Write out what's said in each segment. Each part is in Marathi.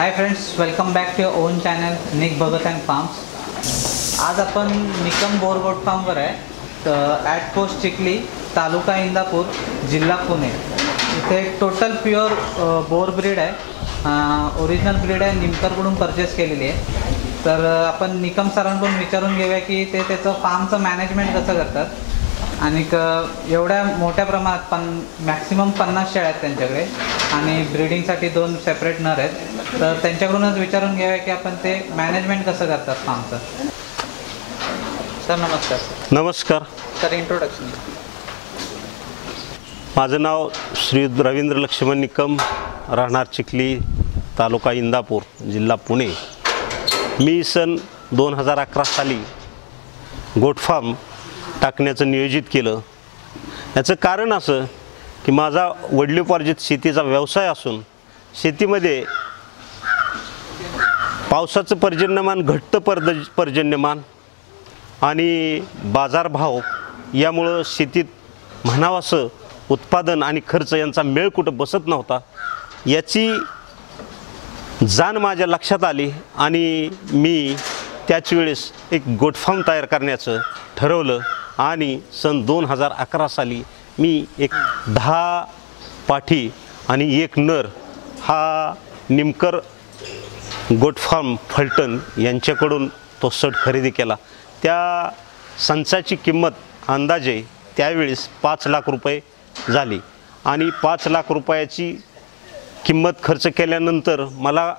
High friends, welcome back to your own channel Nik Bhagat and farms. आज आपण निकम बोर गोट फार्मवर आहे, तर ॲट पोस्ट चिखली, तालुका इंदापूर, जिल्हा पुणे। इथे टोटल प्युअर बोर ब्रीड आहे, ओरिजिनल ब्रीड आहे, निमकरकडून परचेस केलेली आहे। तर आपण निकम सरांकडून विचारून घेऊया की ते त्याचं फार्मचं मॅनेजमेंट कसं करतात आणि एवढ्या मोठ्या प्रमाणात मॅक्सिमम 50 शेळ्या आहेत त्यांच्याकडे आणि ब्रीडिंगसाठी 2 सेपरेट नर आहेत। तर त्यांच्याकडूनच विचारून घेऊया की आपण ते मॅनेजमेंट कसं करतात फार्मचं। सर नमस्कार। नमस्कार सर, इंट्रोडक्शन। माझं नाव श्री रवींद्र लक्ष्मण निकम, राहणार चिखली, तालुका इंदापूर, जिल्हा पुणे। मी सन 2011 साली गोट फार्म टाकण्याचं नियोजित केलं। याचं कारण असं की माझा वडिलोपार्जित शेतीचा व्यवसाय असून शेतीमध्ये पावसाचं पर्जन्यमान, घट्ट पर्जन्यमान आणि बाजारभाव यामुळं शेतीत म्हणावंसं उत्पादन आणि खर्च यांचा मेळ कुठं बसत नव्हता। याची जाण माझ्या लक्षात आली आणि मी त्याच वेळेस एक गोट फार्म तयार करण्याचं ठरवलं आणि सन 2011 साली मी एक 10 पाठी आणि 1 नर हा निमकर गोट फार्म फलटण यांच्याकडून तो सट खरेदी केला। त्या संचाची किंमत अंदाजे त्यावेळेस 5 लाख रुपये झाली आणि 5 लाख रुपयाची किंमत खर्च केल्यानंतर मला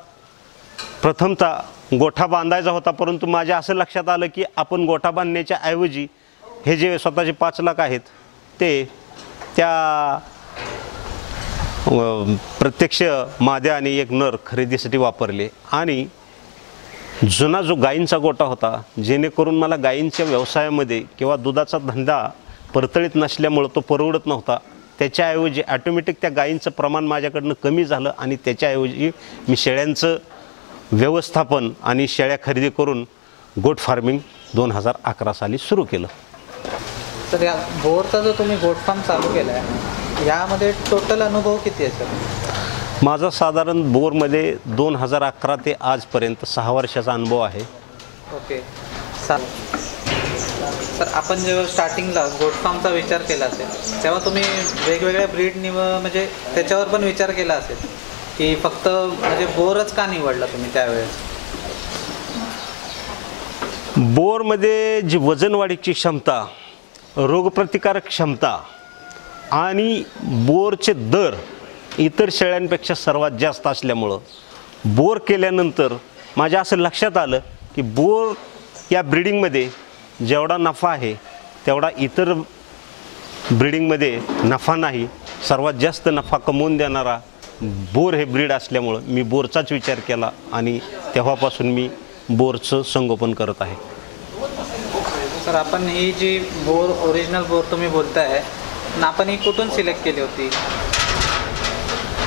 प्रथमतः गोठा बांधायचा होता, परंतु माझ्या असं लक्षात आलं की आपण गोठा बांधण्याच्या ऐवजी हे जे स्वतःचे 5 लाख आहेत ते त्या प्रत्यक्ष माद्या आणि 1 नर खरेदीसाठी वापरले आणि जुना जो गायींचा गोठा होता, जेणेकरून मला गायींच्या व्यवसायामध्ये किंवा दुधाचा धंदा परतळीत नसल्यामुळं तो परवडत नव्हता, त्याच्याऐवजी ॲटोमॅटिक त्या गायींचं प्रमाण माझ्याकडनं कमी झालं आणि त्याच्याऐवजी मी शेळ्यांचं व्यवस्थापन आणि शेळ्या खरेदी करून गोट फार्मिंग 2011 साली सुरू केलं। तर या बोरचा जो तुम्ही गोट फार्म चालू केला आहे, यामध्ये टोटल अनुभव किती आहे सर? माझा साधारण बोरमध्ये 2011 ते आजपर्यंत 6 वर्षाचा अनुभव आहे। ओके सर, आपण जेव्हा स्टार्टिंगला गोट फार्मचा विचार केला असेल तेव्हा तुम्ही वेगवेगळ्या ब्रीड म्हणजे त्याच्यावर पण विचार केला असेल की फक्त म्हणजे बोरच का निवडला तुम्ही त्यावेळेस? बोरमध्ये जी वजन वाढीची क्षमता, रोगप्रतिकारक क्षमता आणि बोरचे दर इतर शेळ्यांपेक्षा सर्वात जास्त असल्यामुळं बोर केल्यानंतर माझ्या असं लक्षात आलं की बोर या ब्रीडिंगमध्ये जेवढा नफा आहे तेवढा इतर ब्रीडिंगमध्ये नफा नाही। सर्वात जास्त नफा कमवून देणारा बोर हे ब्रीड असल्यामुळं मी बोरचाच विचार केला आणि तेव्हापासून मी बोरचं संगोपन करत आहे। सर, आपण ही जी बोर ओरिजिनल बोर तुम्ही बोलताय, आपण ही कुठून सिलेक्ट केली होती?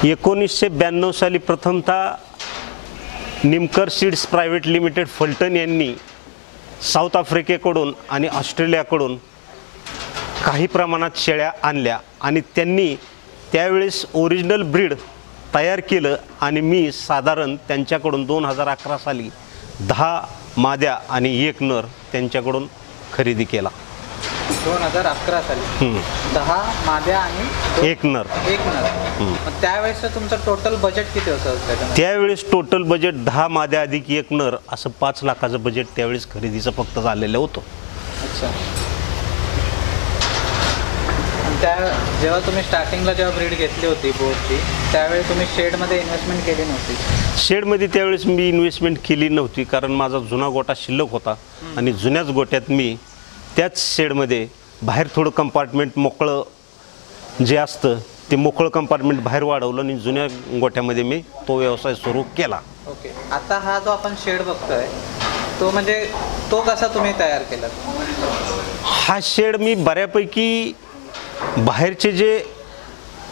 1992 साली प्रथमतः Nimkar seeds private limited Phaltan यांनी साऊथ आफ्रिकेकडून आणि ऑस्ट्रेलियाकडून काही प्रमाणात शेळ्या आणल्या आणि त्यांनी त्यावेळेस ओरिजिनल ब्रीड तयार केलं आणि मी साधारण त्यांच्याकडून 2011 साली 10 माद्या आणि 1 नर त्यांच्याकडून खरेदी केला। 2011 साली 10 माद्या आणि 1 नर। मग त्यावेळेस तुमचं टोटल बजेट किती होतं? त्यावेळेस टोटल बजेट 10 माद्या अधिक 1 नर असं 5 लाखाचं बजेट त्यावेळेस खरेदीचं फक्त झालेलं होतं। अच्छा। त्या जेव्हा तुम्ही स्टार्टिंगला जेव्हा ब्रीड घेतली होती बोरची, त्यावेळी तुम्ही शेडमध्ये इन्व्हेस्टमेंट केली नव्हती? शेडमध्ये त्यावेळेस मी इन्व्हेस्टमेंट केली नव्हती, कारण माझा जुना गोठा शिल्लक होता आणि जुन्याच गोट्यात मी त्याच शेडमध्ये बाहेर थोडं कंपार्टमेंट मोकळं जे असतं ते मोकळं कंपार्टमेंट बाहेर वाढवलं आणि जुन्या गोठ्यामध्ये मी तो व्यवसाय सुरू केला। ओके, आता हा जो आपण शेड बघतोय तो म्हणजे तो कसा तुम्ही तयार केला? हा शेड मी बऱ्यापैकी बाहेरचे जे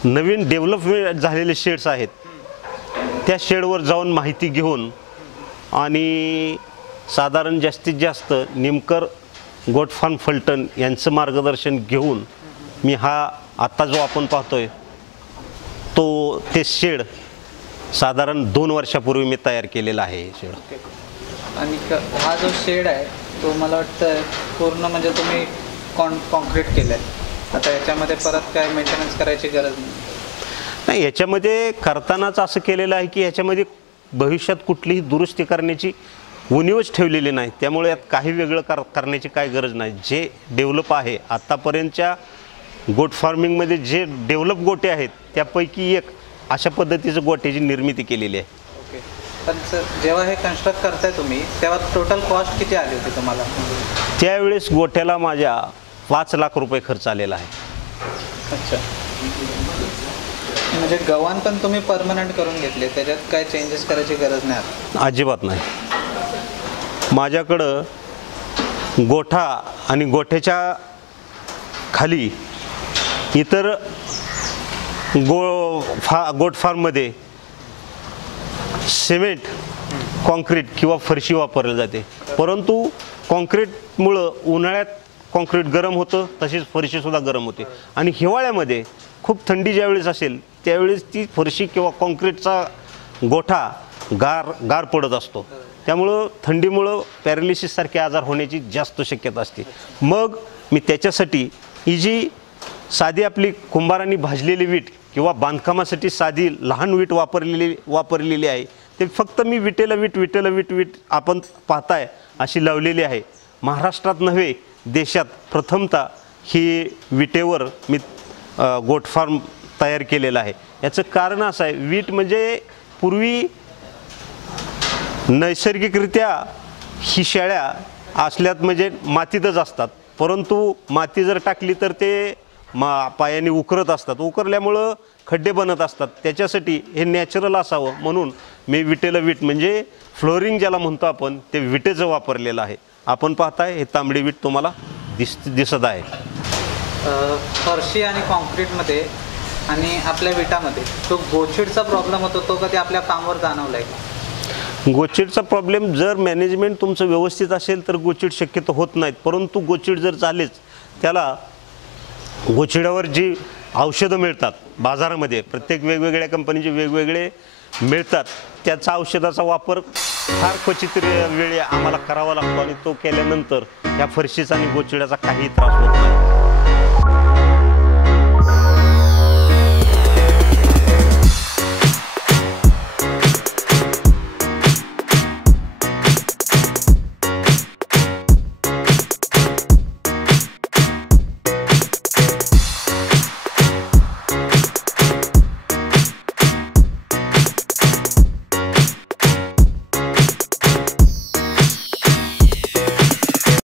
नवीन डेव्हलपमेंट झालेले शेड्स आहेत त्या शेडवर जाऊन माहिती घेऊन आणि साधारण जास्तीत जास्त निमकर गोट फार्म फलटण यांचं मार्गदर्शन घेऊन मी हा आत्ता जो आपण पाहतोय तो ते शेड साधारण 2 वर्षापूर्वी मी तयार केलेला आहे हे शेड. ओके. आणि हा जो शेड आहे तो मला वाटतं पूर्ण म्हणजे तुम्ही कॉन्क्रीट केलं आहे. आता याच्यामध्ये परत काय मेंटेनन्स करायची गरज नाही. याच्यामध्ये करतानाच असं केलेलं आहे की याच्यामध्ये भविष्यात कुठलीही दुरुस्ती करण्याची उणीवच ठेवलेली नाही. त्यामुळे यात काही वेगळं करण्याची काय गरज नाही. जे डेव्हलप आहे आत्तापर्यंतच्या गोट फार्मिंगमध्ये जे डेव्हलप गोटे आहेत त्यापैकी एक अशा पद्धतीचं गोट्याची निर्मिती केलेली आहे. ओके. पण सर जेव्हा हे कन्स्ट्रक्ट करताय तुम्ही तेव्हा टोटल कॉस्ट किती आली होती तुम्हाला? त्यावेळेस गोट्याला माझ्या 5 लाख रुपये खर्च आलेला आहे. अच्छा. म्हणजे गव्हाण पण तुम्ही परमनंट करून घेतले, त्याच्यात काय चेंजेस करायची गरज नाही आता? अजिबात नाही. माझ्याकडं गोठा आणि गोठ्याच्या खाली इतर गोट फार्ममध्ये सिमेंट, कॉन्क्रीट किंवा फरशी वापरली जाते. परंतु कॉन्क्रीटमुळं उन्हाळ्यात कॉन्क्रीट गरम होतं, तसेच फरशीसुद्धा गरम होते. आणि हिवाळ्यामध्ये खूप थंडी ज्यावेळेस असेल त्यावेळेस ती फरशी किंवा कॉन्क्रीटचा गोठा गार पडत असतो. त्यामुळं थंडीमुळं पॅरालिसिससारखे आजार होण्याची जास्त शक्यता असते. मग मी त्याच्यासाठी ही जी साधी आपली कुंभारांनी भाजलेली वीट किंवा बांधकामासाठी साधी लहान वीट वापरलेली आहे, ते फक्त मी विटेला वीट आपण पाहताय अशी लावलेली आहे. महाराष्ट्रात नव्हे देशात प्रथमतः ही विटेवर मी गोट फार्म तयार केलेलं आहे. याचं कारण असं आहे, वीट म्हणजे पूर्वी नैसर्गिकरित्या ही शेळ्या असल्यात म्हणजे मातीतच असतात. परंतु माती जर टाकली तर ते पायाने उकरत असतात. उकरल्यामुळं खड्डे बनत असतात. त्याच्यासाठी हे नॅचरल असावं म्हणून मी विटेला वीट म्हणजे फ्लोरिंग ज्याला म्हणतो आपण ते विटेचं वापरलेलं आहे. आपण पाहताय हे तांबडी वीट तुम्हाला दिसत आहे. फरशी आणि कॉन्क्रीटमध्ये आणि आपल्या विटामध्ये तो गोचिडचा प्रॉब्लेम होतो, तो कधी आपल्या कामावर जाणवला आहे? गोचिडचा प्रॉब्लेम जर मॅनेजमेंट तुमचं व्यवस्थित असेल तर गोचिड शक्यतो होत नाहीत. परंतु गोचिड जर झालेच त्याला गोचिडावर जी औषधं मिळतात बाजारामध्ये, प्रत्येक वेगवेगळ्या कंपनीचे वेगवेगळे मिळतात, त्याचा औषधाचा वापर फार क्वचित वेळी आम्हाला करावा लागतो. आणि तो केल्यानंतर या फरशीचा आणि गोचिडाचा काही त्रास होत नाही.